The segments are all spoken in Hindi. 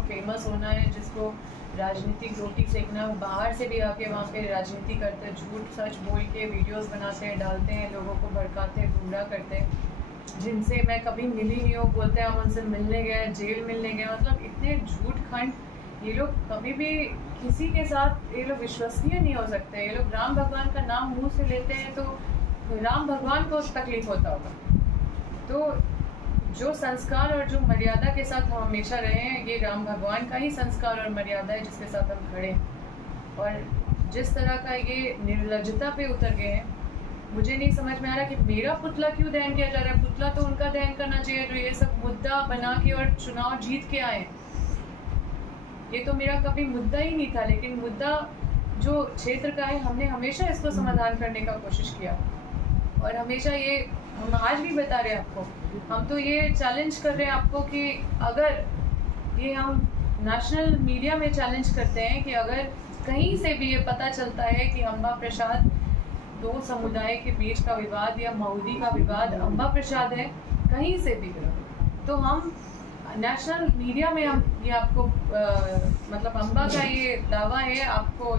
जिसको फेमस होना है, जिसको राजनीतिक रोटी सेकना है, वो बाहर से भी आके वहाँ पे राजनीति करते हैं, झूठ सच बोल के वीडियोस बनाते हैं, डालते हैं, लोगों को भड़काते हैं, गुमराह करते हैं, जिनसे मैं कभी मिली नहीं हूँ, बोलते हैं हम उनसे मिलने गए, जेल मिलने गए। मतलब इतने झूठ खंड, ये लोग कभी भी किसी के साथ, ये लोग विश्वसनीय नहीं हो सकते। ये लोग राम भगवान का नाम मुंह से लेते हैं तो राम भगवान को तकलीफ होता होगा। तो जो संस्कार और जो मर्यादा के साथ हम हमेशा रहे हैं, ये राम भगवान का ही संस्कार और मर्यादा है जिसके साथ हम खड़े हैं। और जिस तरह का ये निर्लज्जता पे उतर गए हैं, मुझे नहीं समझ में आ रहा कि मेरा पुतला क्यों दहन किया जा रहा है। पुतला तो उनका दहन करना चाहिए जो ये सब मुद्दा बना के और चुनाव जीत के आए। ये तो मेरा कभी मुद्दा ही नहीं था, लेकिन मुद्दा जो क्षेत्र का है, हमने हमेशा इसको समाधान करने का कोशिश किया। और हमेशा ये हम आज भी बता रहे हैं आपको, हम तो ये चैलेंज कर रहे हैं आपको कि अगर ये हम नेशनल मीडिया में चैलेंज करते हैं कि अगर कहीं से भी ये पता चलता है कि अम्बा प्रसाद दो समुदाय के बीच का विवाद या मऊदी का विवाद अम्बा प्रसाद है कहीं से भी, तो हम नेशनल मीडिया में हम ये आपको मतलब अम्बा का ये दावा है, आपको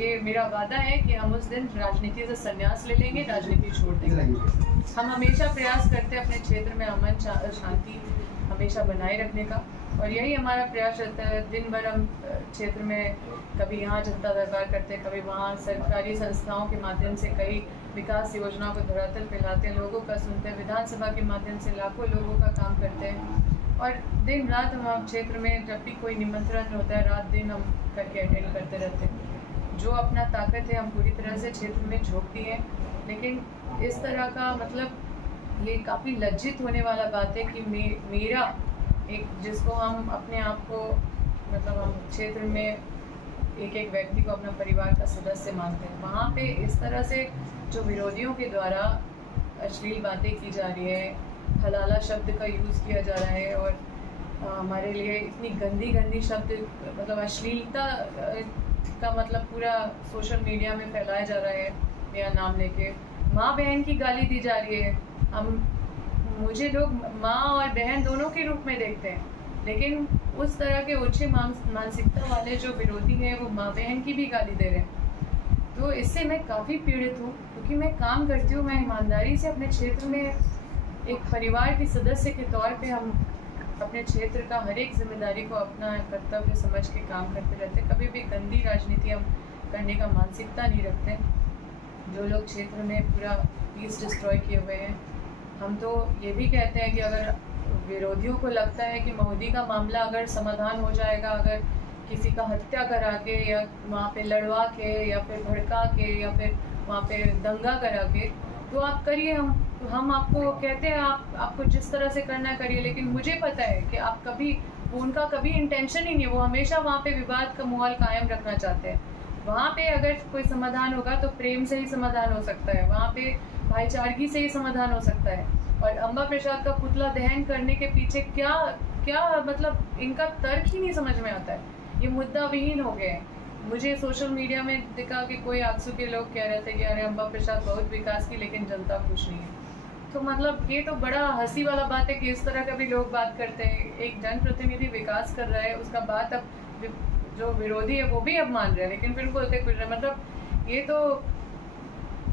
ये मेरा वादा है कि हम उस दिन राजनीति से संन्यास ले लेंगे, राजनीति छोड़ देंगे। हम हमेशा प्रयास करते हैं अपने क्षेत्र में अमन शांति हमेशा बनाए रखने का, और यही हमारा प्रयास रहता है। दिन भर हम क्षेत्र में कभी यहाँ जनता दरबार करते हैं, कभी वहाँ सरकारी संस्थाओं के माध्यम से कई विकास योजनाओं को धरातल पे लाते हैं, लोगों का सुनते हैं, विधानसभा के माध्यम से लाखों लोगों का काम करते हैं। और दिन रात हम क्षेत्र में जब भी कोई निमंत्रण होता है, रात दिन हम करके अटेंड करते रहते हैं। जो अपना ताकत है हम पूरी तरह से क्षेत्र में झोंक दी है। लेकिन इस तरह का मतलब ये काफ़ी लज्जित होने वाला बात है कि मेरा एक जिसको हम अपने आप को मतलब हम क्षेत्र में एक एक व्यक्ति को अपना परिवार का सदस्य मानते हैं, वहाँ पे इस तरह से जो विरोधियों के द्वारा अश्लील बातें की जा रही है, हलाला शब्द का यूज़ किया जा रहा है, और हमारे लिए इतनी गंदी गंदी शब्द मतलब अश्लीलता का मतलब पूरा सोशल मीडिया में फैलाया जा रहा है मेरा नाम लेके। माँ बहन की गाली दी जा रही है। मुझे लोग माँ और बहन दोनों के रूप में देखते हैं, लेकिन उस तरह के ऊंचे मानसिकता वाले जो विरोधी हैं वो माँ बहन की भी गाली दे रहे हैं। तो इससे मैं काफ़ी पीड़ित हूँ, क्योंकि मैं काम करती हूँ, मैं ईमानदारी से अपने क्षेत्र में एक परिवार के सदस्य के तौर पे हम अपने क्षेत्र का हर एक जिम्मेदारी को अपना कर्तव्य समझ के काम करते रहते। कभी भी गंदी राजनीति हम करने का मानसिकता नहीं रखते। जो लोग क्षेत्र में पूरा पीस डिस्ट्रॉय किए हुए हैं, हम तो ये भी कहते हैं कि अगर विरोधियों को लगता है कि मऊदी का मामला अगर समाधान हो जाएगा, अगर किसी का हत्या करा के या वहाँ पे लड़वा के या फिर भड़का के या फिर वहाँ पे दंगा करा के, तो आप करिए। हम आपको कहते हैं आपको जिस तरह से करना है करिए, लेकिन मुझे पता है कि आप कभी उनका कभी इंटेंशन ही नहीं है, वो हमेशा वहाँ पे विवाद का माहौल कायम रखना चाहते हैं। वहाँ पे अगर कोई समाधान होगा तो प्रेम से ही समाधान हो सकता है, वहाँ पे भाईचारगी से ही समाधान हो सकता है। और अम्बा प्रसाद का पुतला दहन करने के पीछे क्या मतलब इनका तर्क ही नहीं समझ में आता है। ये मुद्दा विहीन हो गए हैं। मुझे सोशल मीडिया में दिखा कि कोई आगसू के लोग कह रहे थे कि अरे अम्बा प्रसाद बहुत विकास की, लेकिन जनता खुश नहीं है। तो मतलब ये तो बड़ा हंसी वाला बात है कि इस तरह का भी लोग बात करते हैं। एक जनप्रतिनिधि विकास कर रहा है, उसका बात अब जो विरोधी है वो भी अब मान रहे हैं, लेकिन फिर बोलते कुछ नहीं। मतलब ये तो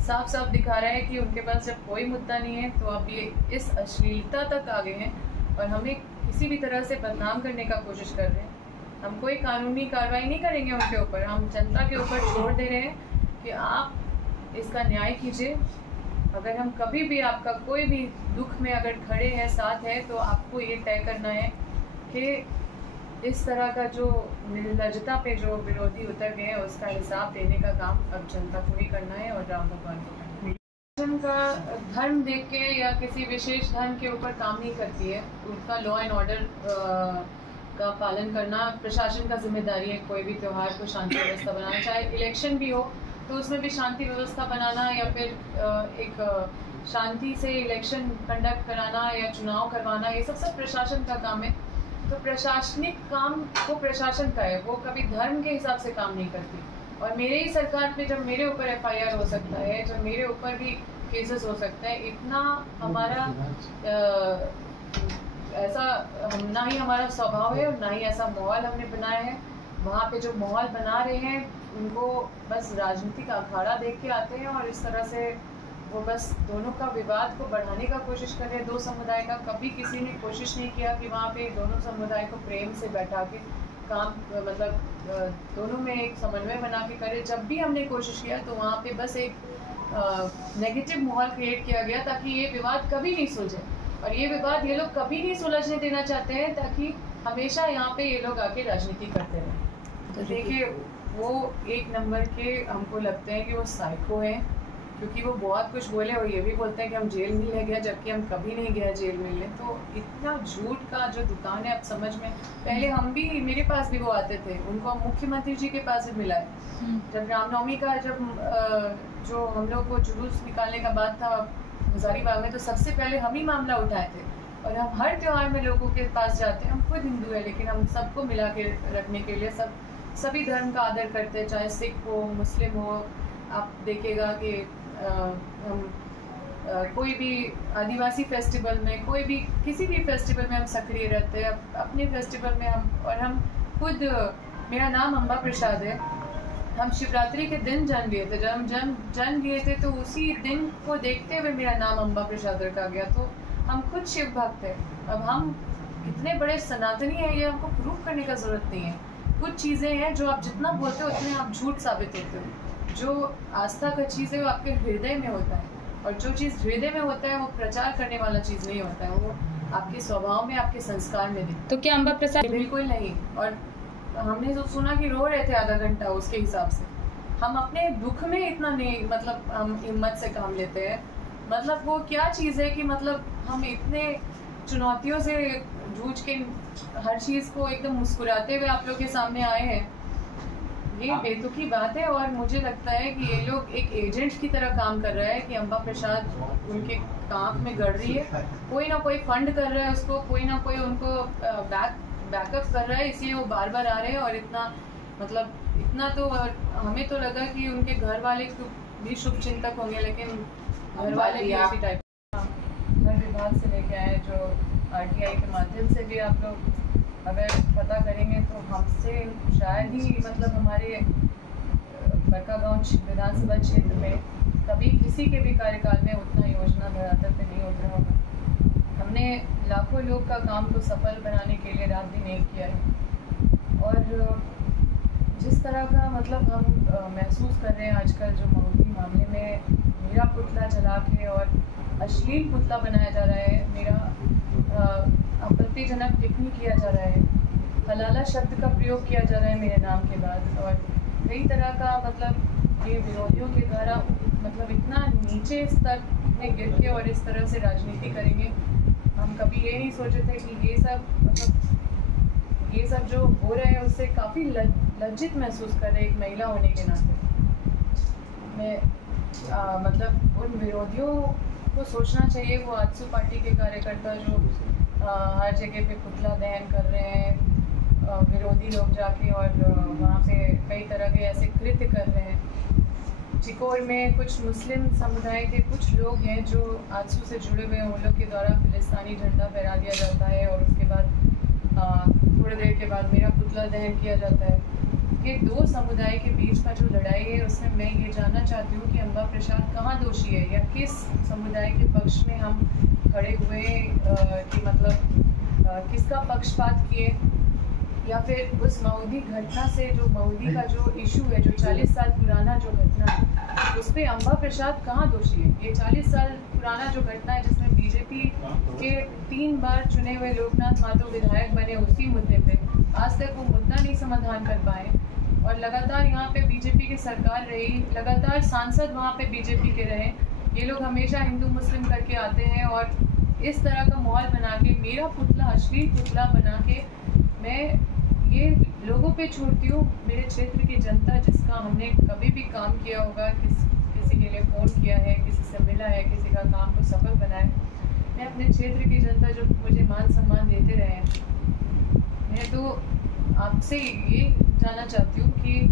साफ साफ दिखा रहा है कि उनके पास जब कोई मुद्दा नहीं है तो अब ये इस अश्लीलता तक आ गए हैं और हमें किसी भी तरह से बदनाम करने का कोशिश कर रहे हैं। हम कोई कानूनी कार्रवाई नहीं करेंगे उनके ऊपर, हम जनता के ऊपर छोड़ दे रहे हैं कि आप इसका न्याय कीजिए। अगर हम कभी भी आपका कोई भी दुख में अगर खड़े हैं, साथ है, तो आपको ये तय करना है कि इस तरह का जो निर्लज्जता पे जो विरोधी उतर गए हैं उसका हिसाब देने का काम अब जनता को ही करना है और राम भगवान को करना है। प्रशासन का धर्म देख के या किसी विशेष धर्म के ऊपर काम नहीं करती है। उनका लॉ एंड ऑर्डर का पालन करना प्रशासन का जिम्मेदारी है। कोई भी त्यौहार को शांति व्यवस्था बनाना, चाहे इलेक्शन भी हो तो उसमें भी शांति व्यवस्था बनाना या फिर एक शांति से इलेक्शन कंडक्ट कराना या चुनाव करवाना, ये सब प्रशासन का काम है। तो प्रशासनिक काम वो प्रशासन का है, वो कभी धर्म के हिसाब से काम नहीं करती। और मेरे ही सरकार पे जब मेरे ऊपर FIR हो सकता है, जब मेरे ऊपर भी केसेस हो सकता है, इतना हमारा ऐसा ना ही हमारा स्वभाव है और ना ही ऐसा माहौल हमने बनाया है। वहाँ पे जो माहौल बना रहे हैं उनको बस राजनीतिक अखाड़ा देख के आते हैं और इस तरह से वो बस दोनों का विवाद को बढ़ाने का कोशिश कर रहे हैं, दो समुदाय का। कभी किसी ने कोशिश नहीं किया कि वहाँ पे दोनों समुदाय को प्रेम से बैठा के काम मतलब दोनों में एक समन्वय बना के करे। जब भी हमने कोशिश किया तो वहाँ पे बस एक नेगेटिव माहौल क्रिएट किया गया ताकि ये विवाद कभी नहीं सुलझे, और ये विवाद ये लोग कभी नहीं सुलझने देना चाहते हैं ताकि हमेशा यहाँ पे ये लोग आके राजनीति करते रहें। तो देखिए वो एक नंबर के हमको लगते हैं कि वो साइको हैं, क्योंकि वो बहुत कुछ बोले और ये भी बोलते हैं कि हम जेल मिलने गए, जबकि हम कभी नहीं गए जेल मिलने। तो इतना झूठ का जो दुकान है, अब समझ में, पहले हम भी, मेरे पास भी वो आते थे, उनको मुख्यमंत्री जी के पास भी मिला है। जब रामनवमी का जब जो हम लोग को जुलूस निकालने का बात था हजारीबाग में, तो सबसे पहले हम ही मामला उठाए थे। और हम हर त्यौहार में लोगों के पास जाते हैं, हम खुद हिंदू है लेकिन हम सबको मिला के रखने के लिए सभी धर्म का आदर करते हैं, चाहे सिख हो मुस्लिम हो। आप देखिएगा कि हम कोई भी आदिवासी फेस्टिवल में, कोई भी किसी भी फेस्टिवल में हम सक्रिय रहते हैं अपने फेस्टिवल में। हम खुद, मेरा नाम अम्बा प्रसाद है, हम शिवरात्रि के दिन जन्म लिए थे। जब हम जन्म लिए थे तो उसी दिन को देखते हुए मेरा नाम अम्बा प्रसाद रखा गया। तो हम खुद शिव भक्त हैं। अब हम कितने बड़े सनातनी हैं ये हमको प्रूव करने का ज़रूरत नहीं है। कुछ चीज़ें हैं जो आप जितना बोलते हो उतने आप झूठ साबित होते हो। जो आस्था का चीज़ है वो आपके हृदय में होता है, और जो चीज़ हृदय में होता है वो प्रचार करने वाला चीज़ नहीं होता है, वो आपके स्वभाव में, आपके संस्कार में दिखता है। तो क्या अम्बा प्रसाद? बिल्कुल नहीं। और हमने जो सुना कि रो रहे थे आधा घंटा, उसके हिसाब से हम अपने दुख में इतना नहीं, मतलब हम हिम्मत से काम लेते हैं। मतलब वो क्या चीज़ है कि मतलब हम इतने चुनौतियों से जूझ के हर चीज़ को एकदम मुस्कुराते हुए आप लोग के सामने आए हैं। ये बेतुकी बात है, और मुझे लगता है कि ये लोग एक एजेंट की तरह काम कर रहा है कि अम्बा प्रसाद उनके कांख में गड़ रही है, कोई ना कोई फंड कर रहा है उसको, कोई ना कोई उनको बैकअप कर रहा है, इसलिए वो बार बार आ रहे हैं। और इतना तो हमें तो लगा कि उनके घर वाले भी शुभ चिंतक होंगे, लेकिन घर वाले भी इसी टाइप हर विभाग से लेके आए, जो RTI के माध्यम से भी आप लोग अगर पता करेंगे तो हमसे शायद ही मतलब हमारे बड़कागांव विधानसभा क्षेत्र में कभी किसी के भी कार्यकाल में उतना योजना धरातल पे नहीं उतरा होगा। हमने लाखों लोग का काम को सफल बनाने के लिए रात दिन एक किया है। और जिस तरह का मतलब हम महसूस कर रहे हैं आजकल, जो मऊदी मामले में मेरा पुतला जला के और अश्लील पुतला बनाया जा रहा है, मेरा आपत्तिजनक टिप्पणी किया जा रहा है, हलाला शब्द का प्रयोग किया जा रहा है मेरे नाम के बाद, और कई तरह का मतलब ये विरोधियों के द्वारा मतलब इतना नीचे स्तर में गिर के और इस तरह से राजनीति करेंगे। हम कभी ये नहीं सोचे थे कि ये सब जो हो रहा है उससे काफ़ी लज्जित महसूस कर रहे एक महिला होने के नाते। मैं मतलब उन विरोधियों को सोचना चाहिए, वो आजसू पार्टी के कार्यकर्ता जो हर जगह पे पुतला दहन कर रहे हैं, विरोधी लोग जाके और वहाँ पे कई तरह के ऐसे कृत्य कर रहे हैं। चिकोर में कुछ मुस्लिम समुदाय के कुछ लोग हैं जो आजसू से जुड़े हुए हैं, उन लोग के द्वारा फिलिस्तानी झंडा फहरा दिया जाता है और उसके बाद थोड़ी देर के बाद मेरा पुतला दहन किया जाता है। ये दो समुदाय के बीच का जो लड़ाई है उसमें मैं ये जानना चाहती हूँ कि अम्बा प्रसाद कहाँ दोषी है, या किस समुदाय के पक्ष में हम खड़े हुए कि मतलब किसका पक्षपात किए, या फिर उस मऊदी घटना से, जो मऊदी का जो इशू है, जो 40 साल पुराना जो घटना है, उस पर अम्बा प्रसाद कहाँ दोषी है। ये 40 साल पुराना जो घटना है जिसमें बीजेपी के 3 बार चुने हुए लोकनाथ माथुर विधायक बने, उसी मुद्दे पे आज तक वो मुद्दा नहीं समाधान कर पाए, और लगातार यहाँ पे बीजेपी की सरकार रही, लगातार सांसद वहाँ पे बीजेपी के रहे। ये लोग हमेशा हिंदू मुस्लिम करके आते हैं और इस तरह का माहौल बना के, मेरा पुतला अश्लील पुतला बना के, मैं ये लोगों पे छोड़ती हूँ। मेरे क्षेत्र की जनता जिसका हमने कभी भी काम किया होगा, किसी के लिए फ़ोन किया है, किसी से मिला है, किसी का काम को सफल बनाए, मैं अपने क्षेत्र की जनता जो मुझे मान सम्मान देते रहे हैं, मैं तो आपसे ये जानना चाहती हूँ कि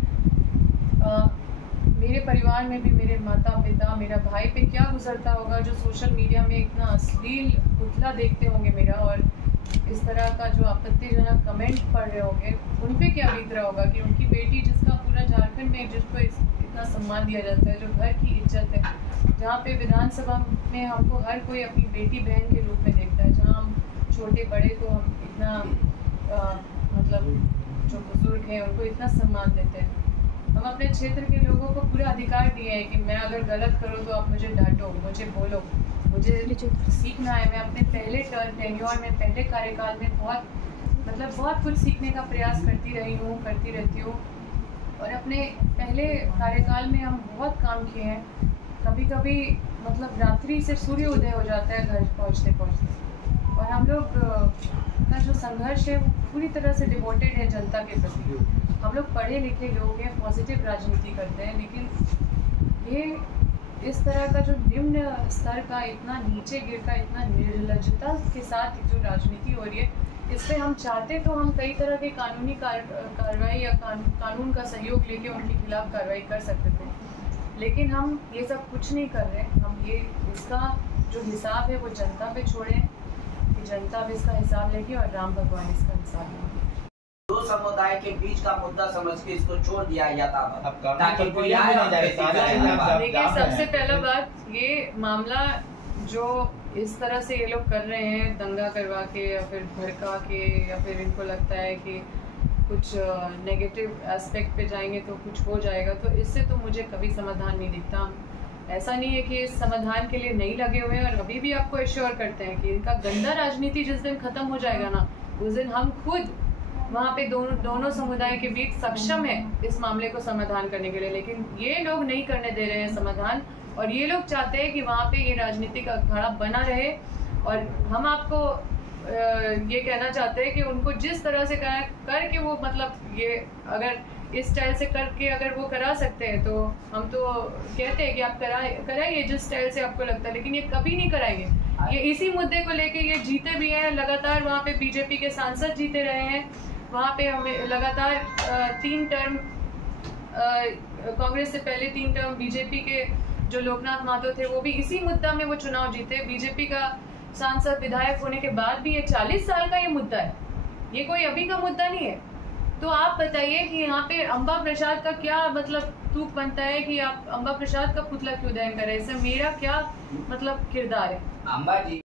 मेरे परिवार में भी मेरे माता पिता, मेरा भाई पे क्या गुजरता होगा जो सोशल मीडिया में इतना अश्लील पुतला देखते होंगे मेरा, और इस तरह का जो आपत्तिजनक कमेंट पढ़ रहे होंगे, उन पे क्या बीत रहा होगा कि उनकी बेटी, जिसका पूरा झारखंड में जिसको इतना सम्मान दिया जाता है, जो घर की इज्जत है, जहाँ पे विधानसभा में हमको हर कोई अपनी बेटी बहन के रूप में देखता है, जहाँ हम छोटे बड़े को हम इतना मतलब जो बुजुर्ग हैं उनको इतना सम्मान देते हैं। हम अपने क्षेत्र के लोगों को पूरा अधिकार दिए हैं कि मैं अगर गलत करूँ तो आप मुझे डांटो, मुझे बोलो, मुझे सीखना है। मैं अपने पहले टेन्योर में, पहले कार्यकाल में बहुत कुछ सीखने का प्रयास करती रहती हूँ। और अपने पहले कार्यकाल में हम बहुत काम किए हैं। कभी कभी मतलब रात्रि से सूर्य उदय हो जाता है घर पहुँचते पहुँचते, और हम लोग का जो संघर्ष है वो पूरी तरह से डिवोटेड है जनता के प्रति। हम लोग पढ़े लिखे लोग हैं, पॉजिटिव राजनीति करते हैं, लेकिन ये इस तरह का जो निम्न स्तर का, इतना नीचे गिर का, इतना निर्लज्जता के साथ जो राजनीति हो रही है, इस पर हम चाहते तो हम कई तरह के कानूनी कार्रवाई या कानून का सहयोग लेके उनके खिलाफ कार्रवाई कर सकते थे, लेकिन हम ये सब कुछ नहीं कर रहे। हम इसका जो हिसाब है वो जनता पे छोड़ें कि जनता भी इसका हिसाब लेगी और राम भगवान इसका हिसाब लेंगे। दो समुदाय के बीच का मुद्दा समझ के इसको छोड़ दिया जाता है ताकि कोई देखिए, सबसे पहला बात, ये मामला जो इस तरह से ये लोग कर रहे हैं, दंगा करवा के या फिर भड़का के, या फिर इनको लगता है कि कुछ नेगेटिव एस्पेक्ट पे जाएंगे तो कुछ हो जाएगा, तो इससे तो मुझे कभी समाधान नहीं दिखता। ऐसा नहीं है कि इस समाधान के लिए नहीं लगे हुए हैं, और अभी भी आपको एश्योर करते हैं कि इनका गंदा राजनीति जिस दिन खत्म हो जाएगा ना, उस दिन हम खुद वहाँ पे दोनों समुदाय के बीच सक्षम है इस मामले को समाधान करने के लिए। लेकिन ये लोग नहीं करने दे रहे हैं समाधान, और ये लोग चाहते हैं कि वहाँ पे ये राजनीतिक अखाड़ा बना रहे। और हम आपको ये कहना चाहते हैं कि उनको जिस तरह से करके वो मतलब ये अगर इस स्टाइल से करके अगर वो करा सकते हैं, तो हम तो कहते हैं कि आप कराइए जिस स्टाइल से आपको लगता है, लेकिन ये कभी नहीं कराएंगे। ये इसी मुद्दे को लेके ये जीते भी हैं लगातार, वहाँ पे बीजेपी के सांसद जीते रहे हैं, वहाँ पे हमें लगातार 3 टर्म कांग्रेस से पहले 3 टर्म बीजेपी के जो लोकनाथ महतो थे वो भी इसी मुद्दा में वो चुनाव जीते। बीजेपी का सांसद विधायक होने के बाद भी ये 40 साल का ये मुद्दा है, ये कोई अभी का मुद्दा नहीं है। तो आप बताइए कि यहाँ पे अंबा प्रसाद का क्या मतलब तुक बनता है कि आप अंबा प्रसाद का पुतला क्यों दहन करें? इससे मेरा क्या मतलब किरदार है? अंबा जी